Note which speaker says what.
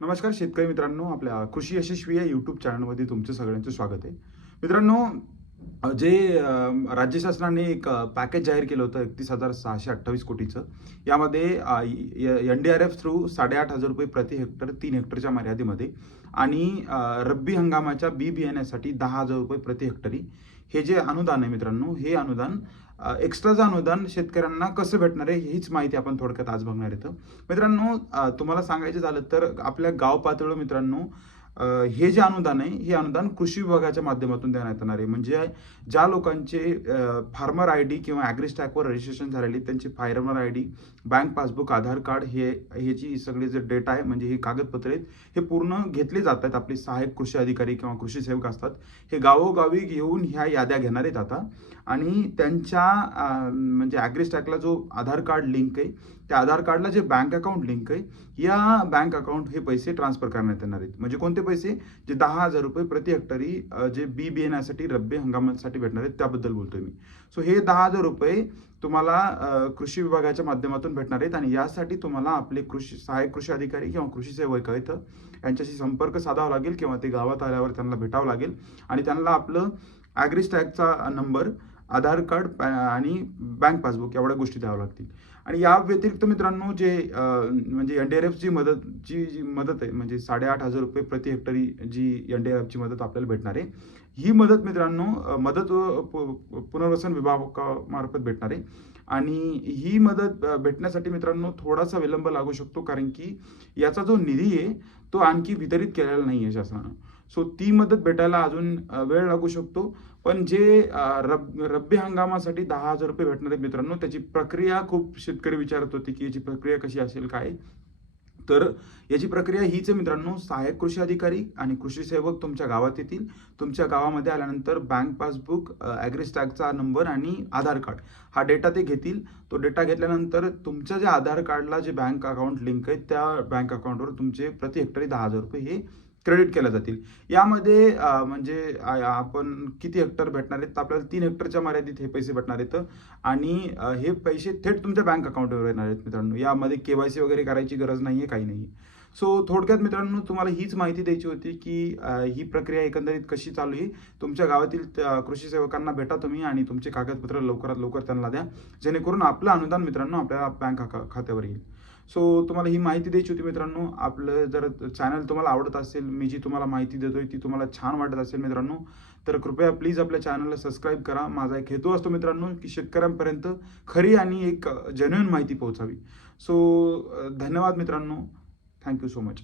Speaker 1: नमस्कार शेतकरी मित्रांनो आपल्या कृषी यशस्वी या यूट्यूब चॅनलमध्ये तुमचं सगळ्यांचं स्वागत आहे. मित्रांनो जे राज्य शासनाने एक पॅकेज जाहीर केलं होतं एकतीस हजार सहाशे अठ्ठावीस कोटीचं. यामध्ये N D R F through साडेआठ हजार रुपये प्रति हेक्टर तीन हेक्टरच्या मर्यादेमध्ये आणि रब्बी हंगामाच्या बी बियाण्यासाठी दहा हजार रुपये प्रति हेक्टरी. हे जे अनुदान आहे मित्रांनो हे अनुदान एक्स्ट्राचं अनुदान शेतकऱ्यांना कसं भेटणार आहे हीच माहिती आपण थोडक्यात आज बघणार येतं मित्रांनो तुम्हाला सांगायचं झालं तर आपल्या गाव पातळीवर मित्रांनो हे जे अनुदान आहे हे अनुदान कृषी विभागाच्या माध्यमातून देण्यात येणार आहे. म्हणजे ज्या लोकांचे फार्मर आय डी किंवा ॲग्रिस्टॅकवर रजिस्ट्रेशन झालेली त्यांचे farmer I D bank passbook Aadhaar card हे ह्याची सगळे जे डेटा आहे म्हणजे हे कागदपत्रे आहेत हे पूर्ण घेतले जात आहेत. आपले सहाय्यक कृषी अधिकारी किंवा कृषी सेवक असतात. हे गावोगावी घेऊन ह्या याद्या घेणार आहेत आता. आणि त्यांच्या म्हणजे ॲग्रिस्टॅकला जो आधार कार्ड लिंक आहे त्या आधार कार्डला जे बँक अकाउंट लिंक आहे या बँक अकाउंट हे पैसे ट्रान्सफर करण्यात येणार आहेत. म्हणजे कोणते पैसे जे दहा हजार रुपये प्रति हेक्टरी जे बी बियाण्यासाठी रब्बी हंगामासाठी भेटणार आहेत त्याबद्दल बोलतोय मी. सो हे दहा हजार रुपये तुम्हाला कृषी विभागाच्या माध्यमातून भेटणार आहेत आणि यासाठी तुम्हाला आपले कृषी सहाय्यक कृषी अधिकारी किंवा कृषी सेवक आहेत यांच्याशी संपर्क साधावा लागेल किंवा ते गावात आल्यावर त्यांना भेटावं लागेल. आणि त्यांना आपलं ॲग्रिस्टॅगचा नंबर आधार कार्ड पॅ- आणि बँक पासबुक एवढ्या गोष्टी द्याव्या लागतील. आणि या व्यतिरिक्त मित्रांनो जे म्हणजे एन डी आर एफची मदत जी जी मदत आहे म्हणजे साडेआठ हजार रुपये प्रति हेक्टरी जी एन डी आर एफची मदत आपल्याला भेटणार आहे. ही मदत मित्रांनो मदत पुनर्वसन विभागामार्फत भेटणार आहे. आणि ही मदत भेटण्यासाठी मित्रांनो थोडासा विलंब लागू शकतो कारण की याचा जो निधी आहे तो आणखी वितरित केलेला नाही आहे शासनानं. सो ती मदत भेटायला अजून वेळ लागू शकतो. पण जे रब रब्बी हंगामासाठी दहा हजार रुपये भेटणार आहेत मित्रांनो त्याची प्रक्रिया खूप शेतकरी विचारत होते की याची प्रक्रिया कशी असेल काय? तर याची प्रक्रिया हीच आहे मित्रांनो सहाय्यक कृषी अधिकारी आणि कृषी सेवक तुमच्या गावात येतील. तुमच्या गावामध्ये आल्यानंतर बँक पासबुक ॲग्रिस्टॅगचा नंबर आणि आधार कार्ड हा डेटा ते घेतील. तो डेटा घेतल्यानंतर तुमच्या जे आधार कार्डला जे बँक अकाउंट लिंक आहे त्या बँक अकाउंटवर तुमचे प्रति हेक्टरी दहा हजार रुपये हे क्रेडिट केल्या जातील. यामध्ये म्हणजे आपण किती हेक्टर भेटणार आहेत तर आपल्याला तीन हेक्टरच्या मर्यादित हे पैसे भेटणार आहेत. आणि हे पैसे थेट तुमच्या बँक अकाउंटवर येणार आहेत मित्रांनो. यामध्ये केवायसी वगैरे करायची गरज नाही आहे काही नाही सो थोडक्यात मित्रांनो तुम्हाला हीच माहिती द्यायची होती की ही प्रक्रिया एकंदरीत कशी चालू आहे. तुमच्या गावातील कृषी सेवकांना भेटा तुम्ही आणि तुमचे कागदपत्र लवकरात लवकर त्यांना द्या. जेणेकरून आपलं अनुदान मित्रांनो आपल्या बँक खात्यावर येईल. सो तुम्हाला ही माहिती द्यायची होती मित्रांनो. आपलं जर चॅनल तुम्हाला आवडत असेल मी जी तुम्हाला माहिती देतोय ती तुम्हाला छान वाटत असेल मित्रांनो तर कृपया प्लीज आपल्या चॅनलला सबस्क्राईब करा. माझा एक हेतू असतो मित्रांनो की शेतकऱ्यांपर्यंत खरी आणि एक जेन्युइन माहिती पोहोचावी. सो धन्यवाद मित्रांनो. Thank you so much